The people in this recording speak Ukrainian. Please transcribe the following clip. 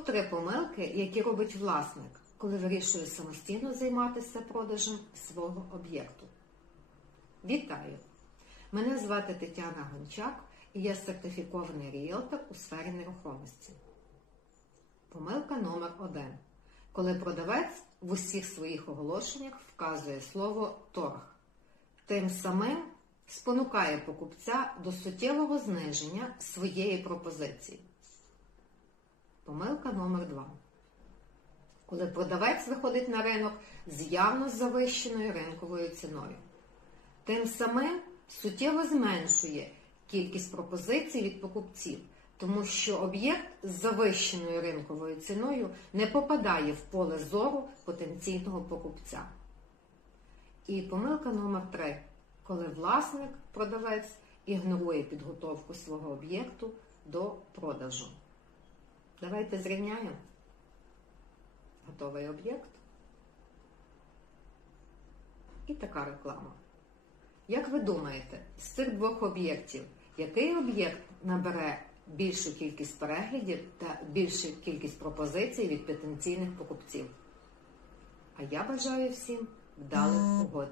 Топ-3 помилки, які робить власник, коли вирішує самостійно займатися продажем свого об'єкту. Вітаю! Мене звати Тетяна Гончак і я сертифікований ріелтор у сфері нерухомості. Помилка номер 1 Коли продавець в усіх своїх оголошеннях вказує слово торг, тим самим спонукає покупця до суттєвого зниження своєї пропозиції. Помилка номер 2 Коли продавець виходить на ринок з явно завищеною ринковою ціною, тим самим суттєво зменшує кількість пропозицій від покупців, тому що об'єкт з завищеною ринковою ціною не попадає в поле зору потенційного покупця. І помилка номер 3 коли власник, продавець ігнорує підготовку свого об'єкту до продажу. Давайте зрівняємо. Готовий об'єкт. І така реклама. Як ви думаєте, з цих двох об'єктів, який об'єкт набере більшу кількість переглядів та більшу кількість пропозицій від потенційних покупців? А я бажаю всім вдалих угод.